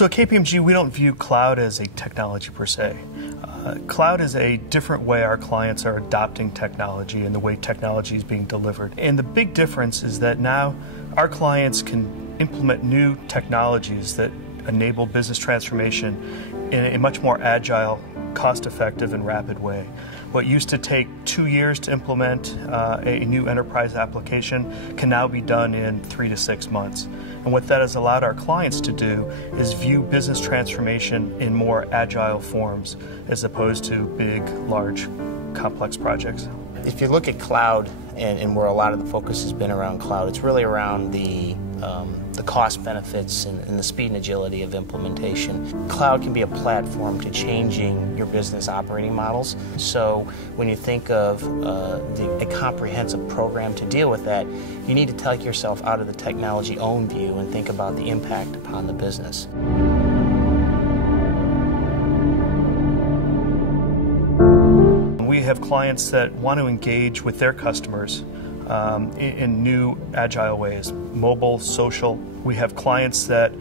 So at KPMG, we don't view cloud as a technology per se. Cloud is a different way our clients are adopting technology and the way technology is being delivered. And the big difference is that now our clients can implement new technologies that enable business transformation in a much more agile, cost-effective, and rapid way. What used to take 2 years to implement a new enterprise application can now be done in 3 to 6 months. And what that has allowed our clients to do is view business transformation in more agile forms as opposed to big, large, complex projects. If you look at cloud and where a lot of the focus has been around cloud, it's really around the cost benefits and the speed and agility of implementation. Cloud can be a platform to changing your business operating models. So when you think of a comprehensive program to deal with that, you need to take yourself out of the technology own view and think about the impact upon the business. We have clients that want to engage with their customers in new agile ways, mobile, social. We have clients that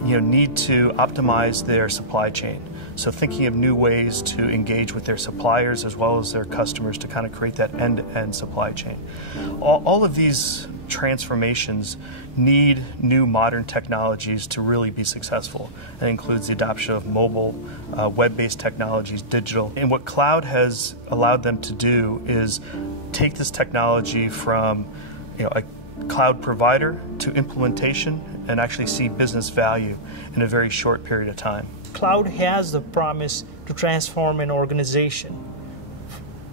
need to optimize their supply chain. So thinking of new ways to engage with their suppliers as well as their customers to kind of create that end-to-end supply chain. All of these transformations need new modern technologies to really be successful. That includes the adoption of mobile, web-based technologies, digital. And what cloud has allowed them to do is take this technology from a cloud provider to implementation and actually see business value in a very short period of time. Cloud has the promise to transform an organization,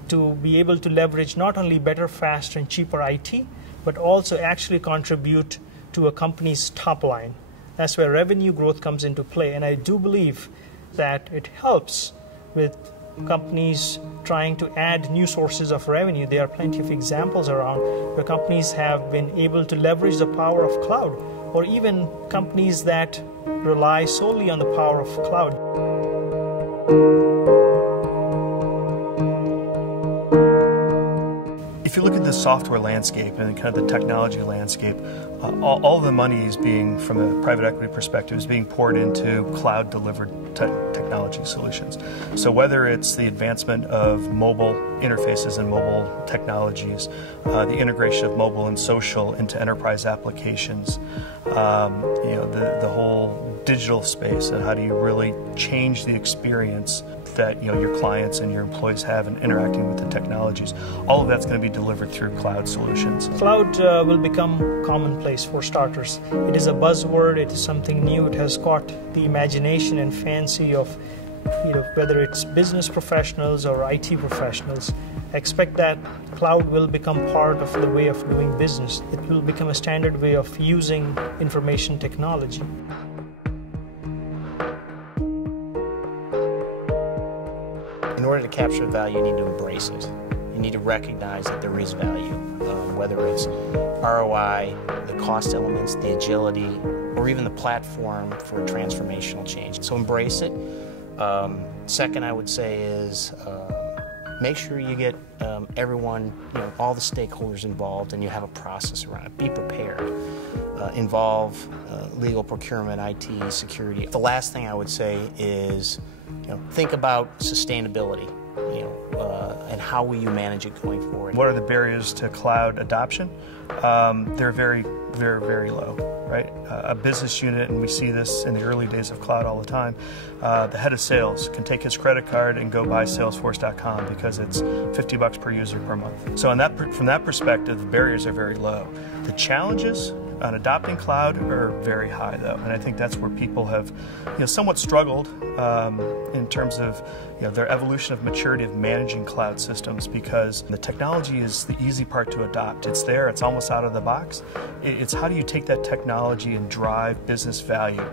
to be able to leverage not only better, faster, and cheaper IT, but also actually contribute to a company's top line. That's where revenue growth comes into play. And I do believe that it helps with companies trying to add new sources of revenue. There are plenty of examples around where companies have been able to leverage the power of cloud, or even companies that rely solely on the power of cloud. If you look at the software landscape and kind of the technology landscape, all the money is being, from a private equity perspective, is being poured into cloud-delivered technology solutions. So whether it's the advancement of mobile interfaces and mobile technologies, the integration of mobile and social into enterprise applications, the whole digital space, and how do you really change the experience that your clients and your employees have in interacting with the technologies. All of that's going to be delivered through cloud solutions. Cloud will become commonplace for starters. It is a buzzword, it is something new, it has caught the imagination and fancy of whether it's business professionals or IT professionals. I expect that cloud will become part of the way of doing business. It will become a standard way of using information technology. In order to capture value, you need to embrace it. You need to recognize that there is value, whether it's ROI, the cost elements, the agility, or even the platform for transformational change. So embrace it. Second, I would say is make sure you get everyone, all the stakeholders involved, and you have a process around it. Be prepared. Involve legal, procurement, IT, security. The last thing I would say is think about sustainability, and how will you manage it going forward. What are the barriers to cloud adoption? They're very, very, very low, right? A business unit, and we see this in the early days of cloud all the time, the head of sales can take his credit card and go buy Salesforce.com because it's $50 per user per month. So from that perspective, the barriers are very low. The challenges on adopting cloud are very high, though, and I think that's where people have somewhat struggled in terms of their evolution of maturity of managing cloud systems, because the technology is the easy part to adopt. It's there, it's almost out of the box. It's how do you take that technology and drive business value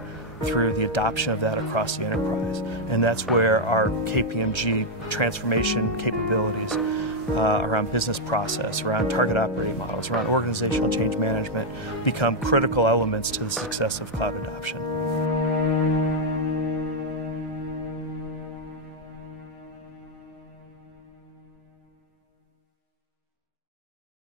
through the adoption of that across the enterprise, and that's where our KPMG transformation capabilities around business process, around target operating models, around organizational change management become critical elements to the success of cloud adoption.